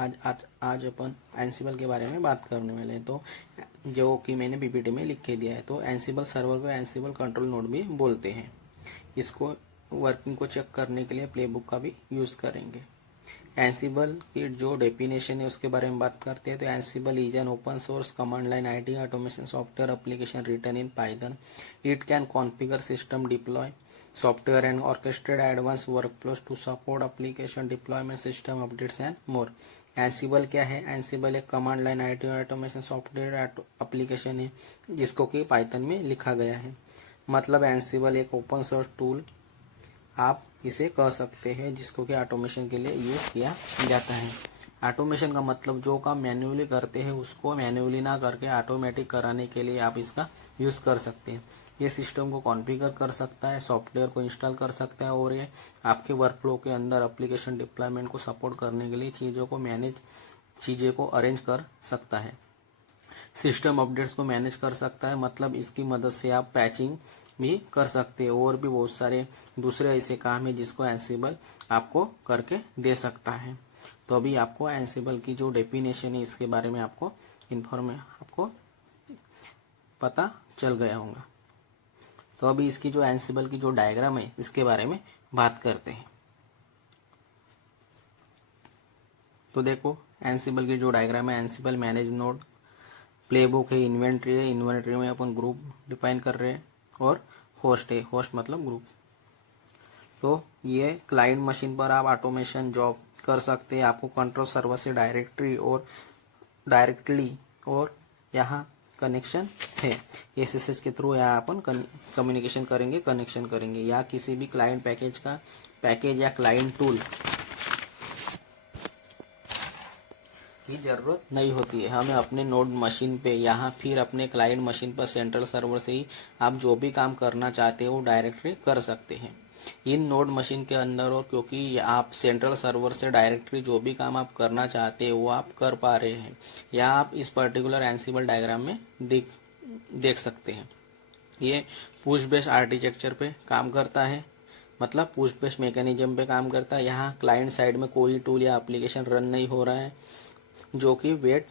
आज अपन एनसिबल के बारे में बात करने वाले हैं। तो जो कि मैंने पीपीटी में लिख के दिया है, तो एनसिबल सर्वर को एनसिबल कंट्रोल नोड भी बोलते हैं। इसको वर्किंग को चेक करने के लिए प्लेबुक का भी यूज़ करेंगे। एनसिबल की जो डेफिनेशन है उसके बारे में बात करते हैं। तो Ansible is an open source command line IT automation software application written in Python. It can configure system deploy software and orchestrate advanced workflows to support application deployment, system updates and more। एनसिबल क्या है? एनसिबल एक command line IT automation software application है जिसको कि Python में लिखा गया है। मतलब एनसिबल एक ओपन सोर्स टूल आप इसे कह सकते हैं जिसको कि ऑटोमेशन के लिए यूज किया जाता है। ऑटोमेशन का मतलब जो काम मैन्युअली करते हैं उसको मैन्युअली ना करके ऑटोमेटिक कराने के लिए आप इसका यूज कर सकते हैं। ये सिस्टम को कॉन्फ़िगर कर सकता है, सॉफ्टवेयर को इंस्टॉल कर सकता है और ये आपके वर्कफ्लो के अंदर एप्लीकेशन डिप्लॉयमेंट को सपोर्ट करने के लिए चीज़ों को अरेंज कर सकता है। सिस्टम अपडेट्स को मैनेज कर सकता है, मतलब इसकी मदद से आप पैचिंग भी कर सकते हैं और भी बहुत सारे दूसरे ऐसे काम है जिसको एनसिबल आपको करके दे सकता है। तो अभी आपको एनसिबल की जो डेफिनेशन है इसके बारे में आपको पता चल गया होगा। तो अभी इसकी जो एनसिबल की जो डायग्राम है इसके बारे में बात करते हैं। तो देखो एनसिबल की जो डायग्राम है, एनसिबल मैनेज नोड, प्लेबुक है, इन्वेंट्री है, इन्वेंट्री में अपन ग्रुप डिफाइन कर रहे हैं और होस्ट है, होस्ट मतलब ग्रुप। तो ये क्लाइंट मशीन पर आप ऑटोमेशन जॉब कर सकते हैं। आपको कंट्रोल सर्वर से डायरेक्टली और यहाँ कनेक्शन है। एसएसएच के थ्रू यहाँ अपन कम्युनिकेशन करेंगे, कनेक्शन करेंगे, या किसी भी क्लाइंट पैकेज या क्लाइंट टूल की जरूरत नहीं होती है। हमें अपने नोड मशीन पे यहाँ फिर अपने क्लाइंट मशीन पर सेंट्रल सर्वर से ही आप जो भी काम करना चाहते हो वो डायरेक्टली कर सकते हैं इन नोड मशीन के अंदर। और क्योंकि आप सेंट्रल सर्वर से डायरेक्टली जो भी काम आप करना चाहते हो वो आप कर पा रहे हैं, यहाँ आप इस पर्टिकुलर एनसिबल डायग्राम में देख सकते हैं। ये पुश बेस आर्किटेक्चर पे काम करता है, मतलब पुश बेस मैकेनिज्म पे काम करता है। यहाँ क्लाइंट साइड में कोई टूल या एप्लीकेशन रन नहीं हो रहा है जो कि वेट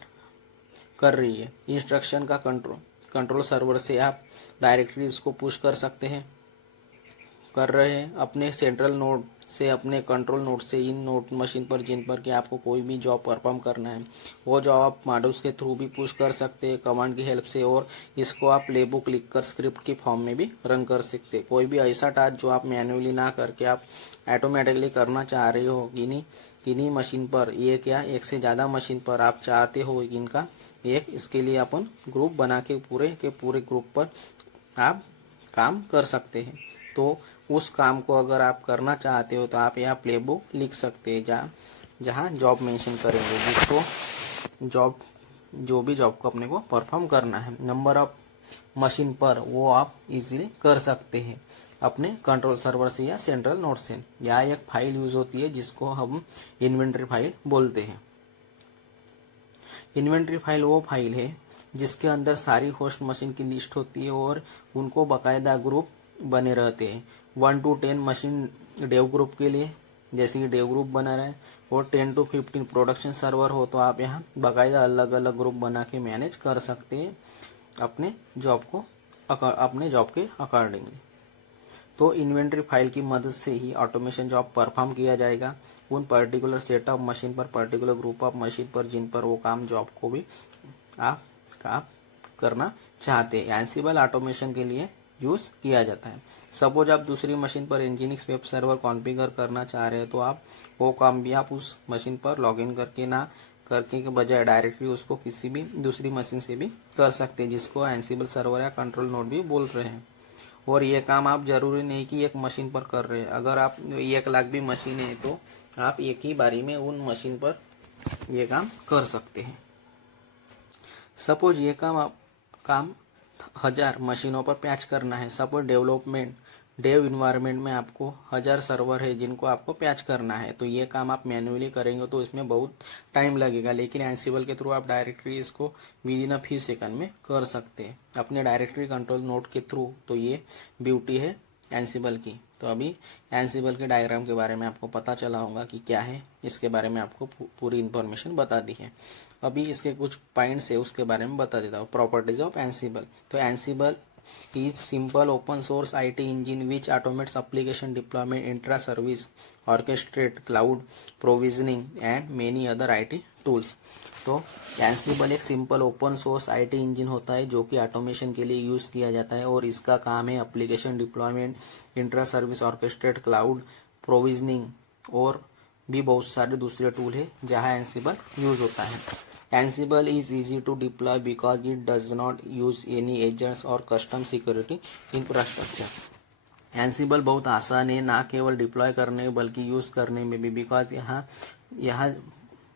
कर रही है। इंस्ट्रक्शन का कंट्रोल सर्वर से आप डायरेक्टली इसको पुश कर सकते हैं, कर रहे हैं अपने सेंट्रल नोड से, अपने कंट्रोल नोड से इन नोड मशीन पर जिन पर कि आपको कोई भी जॉब परफॉर्म करना है वो जॉब आप मॉड्यूल्स के थ्रू भी पुश कर सकते हैं कमांड की हेल्प से। और इसको आप प्लेबुक लिखकर स्क्रिप्ट की फॉर्म में भी रन कर सकते हैं। कोई भी ऐसा टास्क जो आप मैन्युअली ना करके आप ऑटोमेटिकली करना चाह रहे हो किन्हीं मशीन पर, एक या एक से ज़्यादा मशीन पर आप चाहते हो इनका एक, इसके लिए अपन ग्रुप बना के पूरे ग्रुप पर आप काम कर सकते हैं। तो उस काम को अगर आप करना चाहते हो तो आप यहाँ प्लेबुक लिख सकते हैं जहाँ जॉब मेंशन करेंगे जिसको जो भी जॉब को अपने को परफॉर्म करना है। नंबर ऑफ मशीन पर वो आप इजीली कर सकते हैं अपने कंट्रोल सर्वर से या सेंट्रल नोड से। यहाँ एक फाइल यूज होती है जिसको हम इन्वेंट्री फाइल बोलते हैं। इन्वेंट्री फाइल वो फाइल है जिसके अंदर सारी होस्ट मशीन की लिस्ट होती है और उनको बाकायदा ग्रुप बने रहते हैं। 1 to 10 मशीन डेव ग्रुप के लिए, जैसे कि डेव ग्रुप बना रहे, और 10 to 15 प्रोडक्शन सर्वर हो तो आप यहाँ बाकायदा अलग अलग ग्रुप बना के मैनेज कर सकते हैं अपने जॉब के अकॉर्डिंगली। तो इन्वेंट्री फाइल की मदद से ही ऑटोमेशन जॉब परफॉर्म किया जाएगा उन पर्टिकुलर सेट ऑफ मशीन पर, पर्टिकुलर ग्रुप ऑफ मशीन पर जिन पर वो काम जॉब को भी आप करना चाहते हैं। एनसिबल ऑटोमेशन के लिए यूज किया जाता है। सपोज आप दूसरी मशीन पर इंजीनिक्स वेब सर्वर कॉन्फ़िगर करना चाह रहे हैं तो आप वो काम भी आप उस मशीन पर लॉगिन करके के बजाय डायरेक्टली उसको किसी भी दूसरी मशीन से भी कर सकते हैं, जिसको एनसिबल सर्वर या कंट्रोल नोड भी बोल रहे हैं। और ये काम आप जरूरी नहीं कि एक मशीन पर कर रहे हैं। अगर आप 1 लाख भी मशीन है तो आप एक ही बारी में उन मशीन पर ये काम कर सकते हैं। सपोज ये काम 1000 मशीनों पर पैच करना है। सपोज डेव इन्वायरमेंट में आपको 1000 सर्वर है जिनको आपको पैच करना है, तो ये काम आप मैन्युअली करेंगे तो इसमें बहुत टाइम लगेगा। लेकिन एनसिबल के थ्रू आप डायरेक्टली इसको with in a few second में कर सकते हैं अपने डायरेक्टरी कंट्रोल नोड के थ्रू। तो ये ब्यूटी है एनसिबल की। तो अभी एनसिबल के डायग्राम के बारे में आपको पता चला होगा कि क्या है, इसके बारे में आपको पूरी इन्फॉर्मेशन बता दी है। अभी इसके कुछ पॉइंट्स है उसके बारे में बता देता हूँ। Properties of एनसिबल। तो एनसिबल is simple open source IT engine which automates application deployment, intra-service, orchestrate, cloud provisioning and many other IT tools। तो एनसिबल एक simple open source IT engine होता है जो कि ऑटोमेशन के लिए यूज किया जाता है और इसका काम है application deployment, intra service, orchestrate, cloud provisioning और भी बहुत सारे दूसरे टूल है जहां एनसिबल यूज होता है। Ansible is easy to deploy because it does not use any agents or custom security infrastructure। Ansible बहुत आसान है ना केवल डिप्लॉय करने बल्कि यूज करने में भी, बिकॉज यहाँ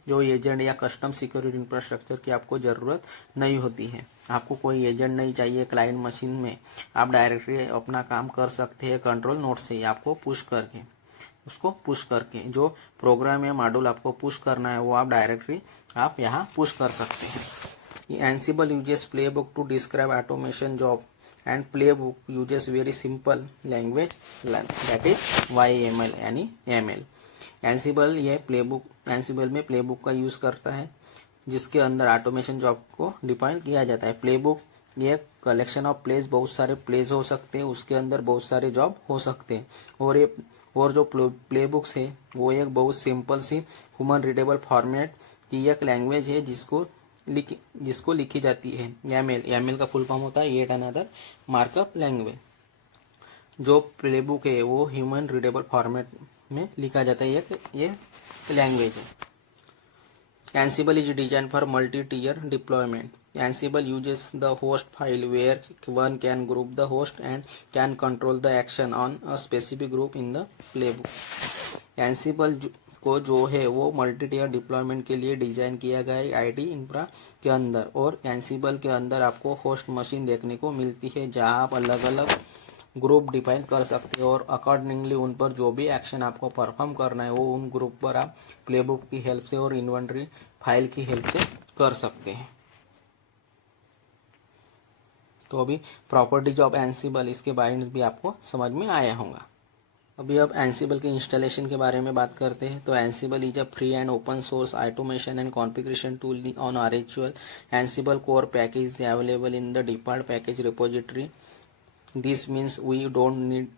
जो एजेंट या कस्टम सिक्योरिटी इंफ्रास्ट्रक्चर की आपको जरूरत नहीं होती है। आपको कोई एजेंट नहीं चाहिए क्लाइंट मशीन में, आप डायरेक्टली अपना काम कर सकते हैं कंट्रोल नोड से ही। आपको उसको पुश करके जो प्रोग्राम या मॉड्यूल आपको पुश करना है वो आप डायरेक्टली आप यहाँ पुश कर सकते हैं। Ansible uses playbook to describe automation job and playbook uses very simple language that is YAML यानी ML। एनसिबल में प्लेबुक का यूज करता है जिसके अंदर ऑटोमेशन जॉब को डिफाइन किया जाता है। प्लेबुक ये कलेक्शन ऑफ प्लेस, बहुत सारे प्लेस हो सकते हैं, उसके अंदर बहुत सारे जॉब हो सकते हैं और जो प्लेबुक्स है वो एक बहुत सिंपल सी ह्यूमन रीडेबल फॉर्मेट की एक लैंग्वेज है जिसको लिखी जाती है। YAML का फुल फॉर्म होता है येट अनदर मार्कअप लैंग्वेज। जो प्लेबुक है वो ह्यूमन रीडेबल फॉर्मेट में लिखा जाता है, ये लैंग्वेज है। Ansible is design for multi tier deployment. Ansible uses the host file where one can group the host and can control the action on a specific group in the playbook। Ansible को जो है वो multi tier deployment के लिए design किया गया है IT infra के अंदर, और Ansible के अंदर आपको होस्ट मशीन देखने को मिलती है जहां आप अलग अलग ग्रुप डिफाइन कर सकते हो और अकॉर्डिंगली उन पर जो भी एक्शन आपको परफॉर्म करना है वो उन ग्रुप पर आप प्लेबुक की हेल्प से और इन्वेंटरी फाइल की हेल्प से कर सकते हैं। तो अभी प्रॉपर्टीज ऑफ एनसिबल, इसके बारे में भी आपको समझ में आया होगा। अभी अब एनसिबल के इंस्टॉलेशन के बारे में बात करते हैं। तो Ansible is a free and open source automation and configuration tool on RHEL। Ansible core package is available in the default package repository. This means we don't need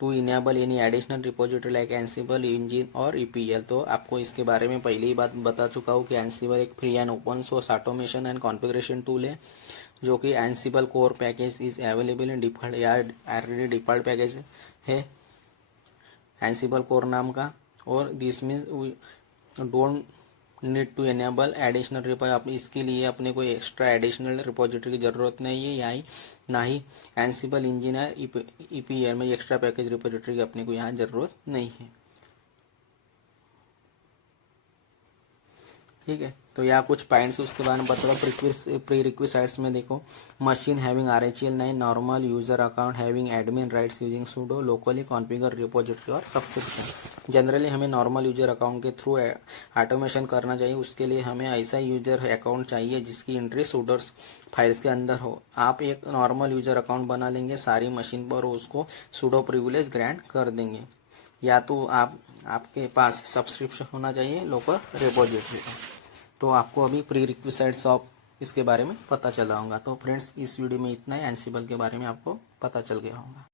to enable any additional repository like Ansible engine और EPL। तो आपको इसके बारे में पहले ही बात बता चुका हूँ कि एनसिबल एक free and open source automation and configuration tool है जो कि Ansible core package is available in default, या ऑलरेडी डिफॉल्ट पैकेज है एनसिबल कोर नाम का। और this means we don't need to enable additional repository. इसके लिए अपने कोई एक्स्ट्रा एडिशनल रिपोजिटरी की जरूरत नहीं है, या ना ही एनसिबल इंजिन है EPL में एक्स्ट्रा पैकेज रिपोजिटरी की अपने को यहाँ जरूरत नहीं है। ठीक है, तो यहाँ कुछ पॉइंट्स उसके बारे में बता दो। प्री रिक्विजिट्स में देखो, machine having RHEL 9, normal user account having admin rights using sudo, locally configure repository और सब्सक्रिप्शन। जनरली हमें नॉर्मल यूजर अकाउंट के थ्रू ऑटोमेशन करना चाहिए। उसके लिए हमें ऐसा यूजर अकाउंट चाहिए जिसकी एंट्री sudo फाइल्स के अंदर हो। आप एक नॉर्मल यूजर अकाउंट बना लेंगे सारी मशीन पर, उसको sudo प्रिविलेज ग्रांट कर देंगे। या तो आपके पास सब्सक्रिप्शन होना चाहिए लोकल रिपोजिटरी का। तो आपको अभी प्री रिक्विजिट्स ऑफ इसके बारे में पता चला होगा। तो फ्रेंड्स, इस वीडियो में इतना ही। एनसिबल के बारे में आपको पता चल गया होगा।